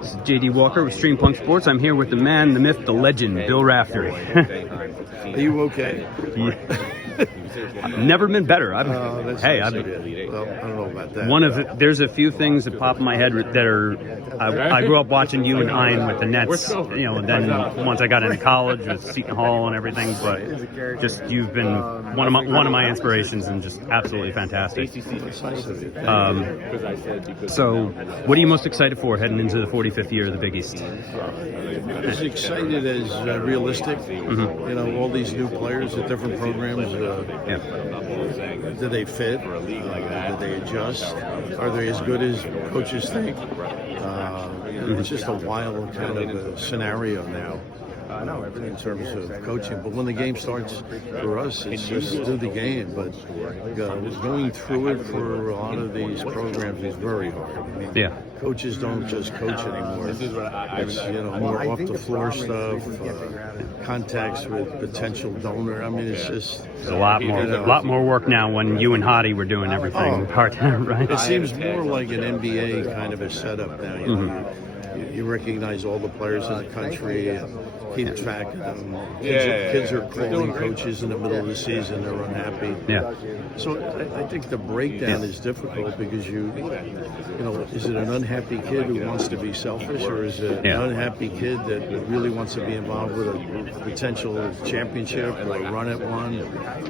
This is JD Walker with Stream Punk Sports. I'm here with the man, the myth, the legend, Bill Raftery. Are you okay? I've never been better. Well, I don't know about that. There's a few things that pop in my head that are. I grew up watching you and Hein with the Nets, and then once I got into college with Seton Hall and everything. But just you've been one of my inspirations and just absolutely fantastic. So, what are you most excited for heading into the 45th year of the Big East? As excited as realistic. Mm-hmm. All these new players at different programs. Do they fit? Do they adjust? Are they as good as coaches think? It's just a wild kind of a scenario now in terms of coaching. But when the game starts for us, it's just do the game. But going through it for a lot of these programs is very hard. Coaches don't just coach anymore. It's more off the floor stuff, contacts with potential donor. I mean, it's just a lot more work now. When you and Hottie were doing everything part time, right? It seems more like an NBA kind of a setup now. You recognize all the players in the country and keep track of them. Kids are calling coaches in the middle of the season. They're unhappy. So I think the breakdown is difficult because is it an unhappy kid who wants to be selfish, or is it an unhappy kid that really wants to be involved with a potential championship or a run at one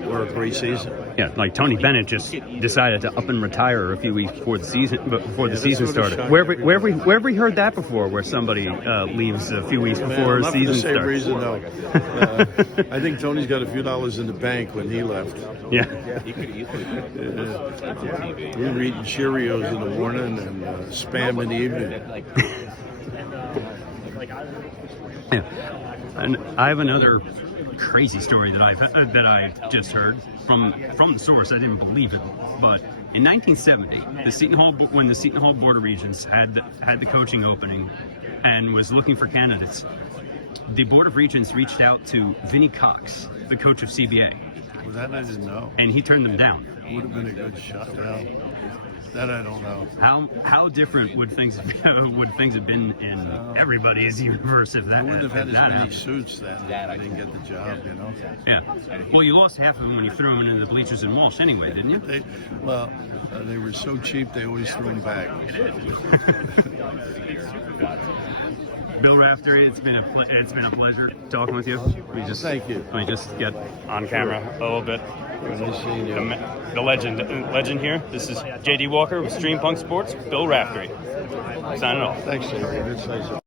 or a great season? Yeah, like Tony Bennett just decided to up and retire a few weeks before the season started. Where have we heard that before? Where somebody leaves a few weeks before the season starts? Reason, no. I think Tony's got a few dollars in the bank when he left. Yeah. We were eating Cheerios in the morning and Spam in the evening. And I have another crazy story that I just heard from the source. I didn't believe it, but in 1970, when the Seton Hall Board of Regents had the coaching opening and was looking for candidates, the Board of Regents reached out to Vinnie Cox, the coach of CBA. Well, that I didn't know. And he turned them down. Would have been a good shot. Well, that I don't know. How different would things have been in everybody's universe if that wouldn't have had as many happened? Suits then. I didn't get the job, Yeah. Well, you lost half of them when you threw them into the bleachers in Walsh anyway, didn't you? They were so cheap they always threw them back. Bill Raftery, it's been a pleasure talking with you. Thank you. Let me just get on camera a little bit. Nice seeing you. The legend here. This is JD Walker with Stream Punk Sports. Bill Raftery signing off. Thanks, David.